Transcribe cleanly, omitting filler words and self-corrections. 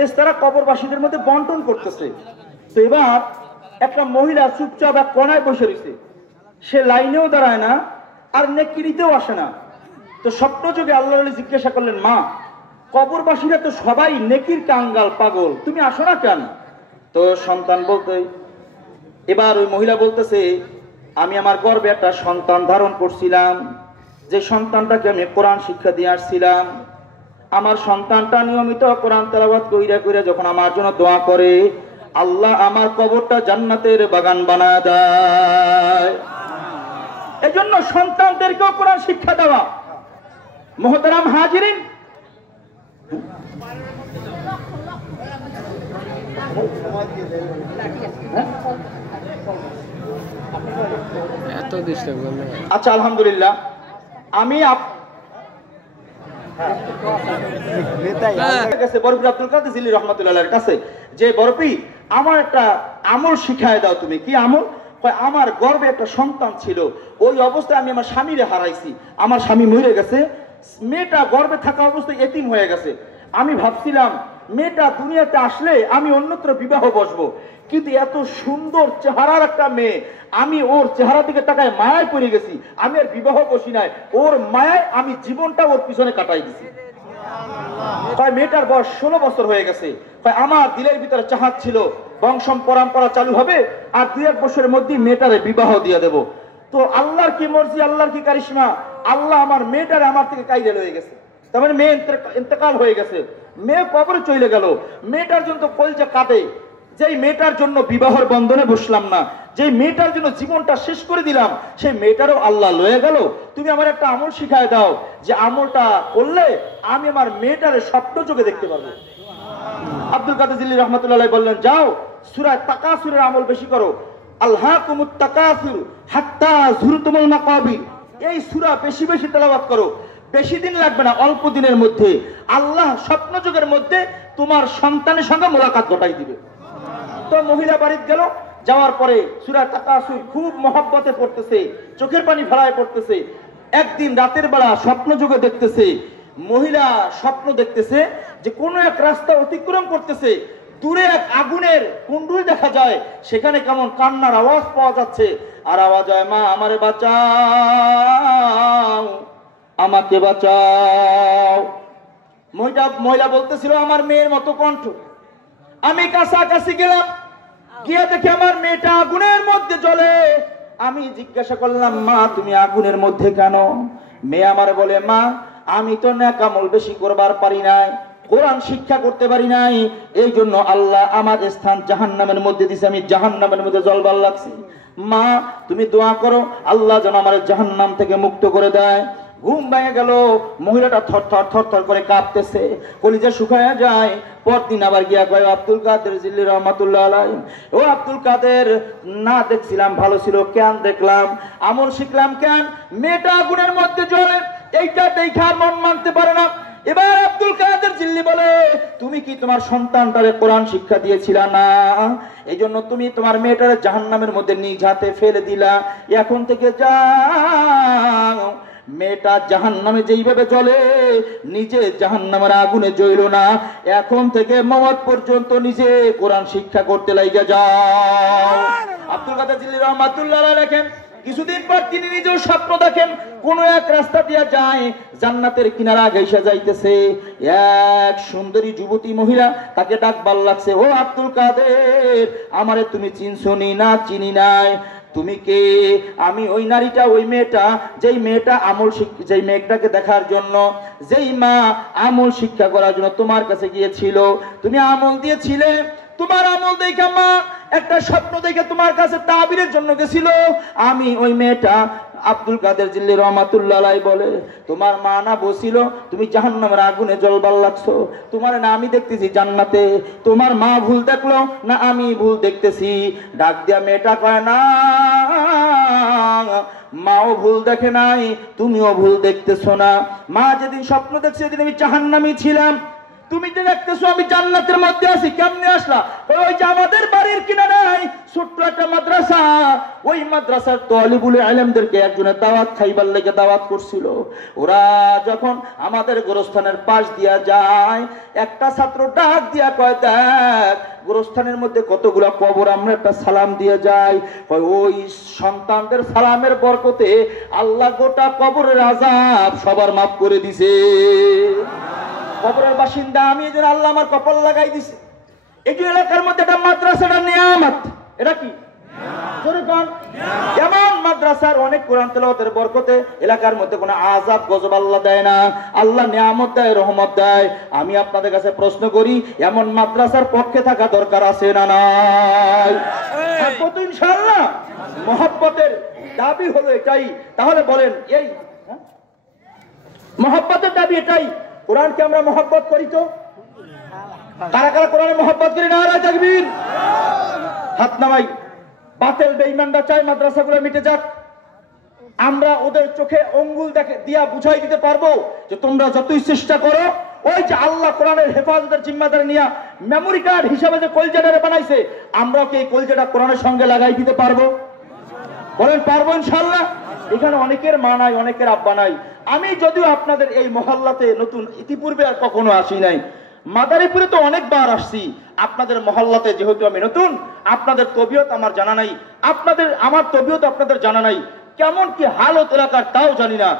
তারা কবরবাসীদের মধ্যে বন্টন করতেছে। তো এবার একটা মহিলা চুপচাপ এক কোনায় বসে রয়েছে, সে লাইনেও দাঁড়ায় না আর নেকিরিতেও আসে না। তো স্বপ্ন যুগে আল্লাহ জিজ্ঞাসা করলেন, মা কবরবাসীরা তো সবাই নেকির কাঙ্গাল পাগল, তুমি আসো না কেন? তো সন্তান বলতে, এবার ওই মহিলা বলতেছে, আমি আমার গর্ভে একটা সন্তান ধারণ করছিলাম, যে সন্তানটাকে আমি কোরআন শিক্ষা দিয়ে আসছিলাম। আমার সন্তানটা নিয়মিত কোরআন তেলাওয়াত কইরা কইরা যখন আমার জন্য দোয়া করে, আল্লাহ আমার কবরটা জান্নাতের বাগান বানায় দেয়। এজন্য সন্তানদেরকেও কোরআন শিক্ষা দেওয়া। মুহতারাম হাজিরিন, আচ্ছা আলহামদুলিল্লাহ, আমি আব্দুল কাদের জিল্লী রহমাতুল্লাহর কাছে যে বরফি আমার একটা আমল শিখায় দাও। তুমি কি আমল? আমার গর্ভে একটা সন্তান ছিল, ওই অবস্থায় আমি আমার স্বামীরে হারাইছি, আমার স্বামী মরে গেছে, মেয়েটা গর্ভে থাকা অবস্থায় এতিম হয়ে গেছে। আমি ভাবছিলাম মেয়েটা দুনিয়াতে আসলে আমি অন্যত্র বিবাহ বসবো, কিন্তু এত সুন্দর চেহারার একটা মেয়ে, আমি ওর চেহারা দিকে তাকায় মায়ায় পড়ে গেছি, আমি আর বিবাহ বসি নাই, ওর মায়ায় আমি জীবনটা ওর পিছনে কাটাই দিছি। মেয়েটার বয়স 16 বছর হয়ে গেছে। আমার দিলের ভিতরে চাহাত ছিল বংশ পরম্পরা চালু হবে, আর 2-1 বছরের মধ্যে মেয়েটারে বিবাহ দিয়ে দেব। তো আল্লাহর কি মর্জি, আল্লাহর কি কারিশমা, আল্লাহ আমার মেয়েটারে আমার থেকে কাইরে লয়ে গেছে। তার মানে মেয়ে ইন্তেকাল হয়ে গেছে, মেয়ে কবরে চলে গেল। মেয়েটার জন্য তো কলজা কাঁদে, যেই মেয়েটার জন্য বিবাহের বন্ধনে বসলাম না, যে মেয়েটার জন্য জীবনটা শেষ করে দিলাম, সেই মেয়েটারও আল্লাহ লয়ে গেল। তুমি আমার একটা আমল শিখায় দাও, যে আমলটা করলে আমি আমার মেয়েটারে স্বপ্ন চোখে দেখতে পারবো। আব্দুল কাদের জিল্লী রহমাতুল্লাহ বললেন, যাও সূরা তাকাসুরের আমল বেশি করো। আলহাকুমুত তাকাসুর হাত্তা যুরতুমুল মাকাবির, এই সূরা বেশি বেশি তেলাওয়াত করো। বেশি দিন লাগবে না, অল্প দিনের মধ্যে আল্লাহ স্বপ্ন যুগের মধ্যে তোমার সন্তানের সঙ্গে মোলাকাত ঘটাই দিবে। তো মহিলা বাড়িতে গেল, যাওয়ার পরে সূরা তাকাসুর খুব মহব্বতে পড়তেছে, চোখের পানি ফেলায় পড়তেছে। একদিন রাতের বেলা স্বপ্ন যুগে দেখতেছে, মহিলা স্বপ্ন দেখতেছে যে কোন এক রাস্তা অতিক্রম করতেছে, দূরে এক আগুনের কুণ্ডুল দেখা যায়, সেখানে কেমন কান্নার আওয়াজ পাওয়া যাচ্ছে, আর আওয়াজ হয়, মা আমারে বাঁচাও, আমাকে বাঁচাও। মহিলা বলতেছিল, আমার মেয়ের মতো কণ্ঠ। আমি কাছাকাছি গেলাম, গিয়ে দেখি আমার মেয়েটা আগুনের মধ্যে জ্বলে। আমি জিজ্ঞাসা করলাম, মা তুমি আগুনের মধ্যে কেন? মেয়ে আমার বলে, মা আমি তো নেক আমল বেশি করবার পারি নাই, কোরআন শিক্ষা করতে পারি নাই, এই জন্য আল্লাহ আমার স্থান জাহান্নামের মধ্যে দিছে, আমি জাহান্নামের মধ্যে জ্বলবার লাগছি। মা তুমি দোয়া করো আল্লাহ যেন আমার জাহান্নাম থেকে মুক্ত করে দেয়। ঘুম ভেঙে গেল, মহিলাটা থরথর থরথর করে কাঁপতেছে, কলিজা শুকায় যায়। পরদিন আবার গিয়া কয়, আব্দুল কাদের জিল্লী রহমাতুল্লাহ আলাইহি, ও আব্দুল কাদের, না দেখছিলাম ভালো ছিল, কেন দেখলাম, আমল শিখলাম কেন, মেয়েটা আগুনের মধ্যে জ্বলে, এইটা দেখে আর মন মানতে পারে না। এবার আব্দুল কাদের জিল্লী বলে, তুমি কি তোমার সন্তানটারে কোরআন শিক্ষা দিয়েছিলা না? এই জন্য তুমি তোমার মেয়েটারে জাহান্নামের মধ্যে নিজ হাতে ফেলে দিলা। এখন থেকে যাও, মেয়েটা জাহান্নামে যেইভাবে জ্বলে, নিজে জাহান্নামের আগুনে জ্বইল না, এখন থেকে মওত পর্যন্ত নিজে কোরআন শিক্ষা করতে লাইগা যাও। আব্দুল কাদের জিল্লী রহমাতুল্লাহ আলাইহি লেখেন, কিছুদিন পর তিনি নিজেও স্বপ্ন দেখেন, কোন এক রাস্তা দিয়া যায়, জান্নাতের কিনারা ঘেঁষে যাইতেছে, এক সুন্দরী যুবতী মহিলা তাকে ডাকবার লাগছে, ও আব্দুল কাদের, আমারে তুমি চিনছো নি? না চিনি নাই। তুমি কে? আমি ওই নারীটা, ওই মেয়েটা, যেই মেয়েটা আমল যেই মেয়েটাকে দেখার জন্য, যেই মা আমল শিক্ষা করার জন্য তোমার কাছে গিয়েছিল, তুমি আমল দিয়েছিলে, তোমার আমল দেখে মা একটা স্বপ্ন দেখে তোমার কাছে তাবিরের জন্য গেছিল, আমি ওই মেয়েটা। আব্দুল কাদের জিল্লী রহমাতুল্লাহ আলাইহি বলে, তোমার মা না বসিল তুমি জাহান্নামের আগুনে জ্বলবার লাগছো, তোমার না আমি দেখতেছি জান্নাতে, তোমার মা ভুল দেখলো না আমি ভুল দেখতেছি? ডাক দিয়া মেয়েটা কয়, না মাও ভুল দেখে নাই, তুমিও ভুল দেখতেছো না। মা যেদিন স্বপ্ন দেখছে সেদিন আমি জাহান্নামী ছিলাম, তুমি যে দেখতেছো আমি জান্নাতের মধ্যে আছি, কেমনে আসলা? ওই যে আমাদের বাড়ির কিনারায় ছোট্ট একটা মাদ্রাসা, ওই মাদ্রাসার তালিবুল ইলমদেরকে একজনের দাওয়াত খাইবার লেগে দাওয়াত করছিল। ওরা যখন আমাদের গোরস্থানের পাশ দিয়া যায়, একটা ছাত্র ডাক দিয়া কয়, দেখ গোরস্থানের মধ্যে কতগুলা কবর, আমরা একটা সালাম দিয়ে যাই। ওই সন্তানদের সালামের বরকতে আল্লাহ গোটা কবরের আযাব সবার মাফ করে দিছে। কবরের বাসিন্দা আমি, এই জন্য আল্লাহ আমার কপাল লাগাই দিছে। এই যে এলাকার মধ্যে একটা মাদ্রাসাটা নিয়ামত, এটা কি এমন মাদ্রাসার অনেক কোরআন তেলাওয়াতের বরকতে এলাকার মধ্যে কোনো আযাব গজব আল্লাহ দেয় না, আল্লাহ নিয়ামত দেয়, রহমত দেয়। আমি আপনাদের কাছে প্রশ্ন করি, এমন মাদ্রাসার পক্ষে থাকা দরকার আছে না নাই? থাকবো তো ইনশাআল্লাহ। মহব্বতের দাবি হলো এটাই। তাহলে বলেন, এই মহব্বতের দাবি এটাই, কোরআনকে আমরা মহব্বত করি তো? কারা কারা কোরআনে মহব্বত করি? নারায়ে তাকবীর। হাত নামাই। বাতিল বেঈমানরা চায় মাদ্রাসাগুলো মিটে যাক। আমরা ওদের চোখে আঙ্গুল দেখে দিয়া বুঝাই দিতে পারবো যে তোমরা যতই চেষ্টা করো, ওই যে আল্লাহ কোরআনের হেফাজতের জিম্মাদারি নিয়ে মেমোরি কার্ড হিসাবে যে কলজাটারে বানাইছে, আমরা কি এই কলজাটা কোরআনের সঙ্গে লাগাই দিতে পারবো? বলেন পারবো ইনশাআল্লাহ। এখানে অনেকের মা নাই, অনেকের আব্বা নাই। আমি যদিও আপনাদের এই মহল্লাতে নতুন, ইতিপূর্বে আর কখনো আসি নাই, মাদারীপুরে তো অনেকবার আসছি। আপনাদের মহল্লাতে যেহেতু আমি নতুন, আপনাদের তবিয়ত আমার জানা নাই, আমার তবিয়ত আপনাদের জানা নাই, কেমন কি হালত এলাকার তাও জানি না।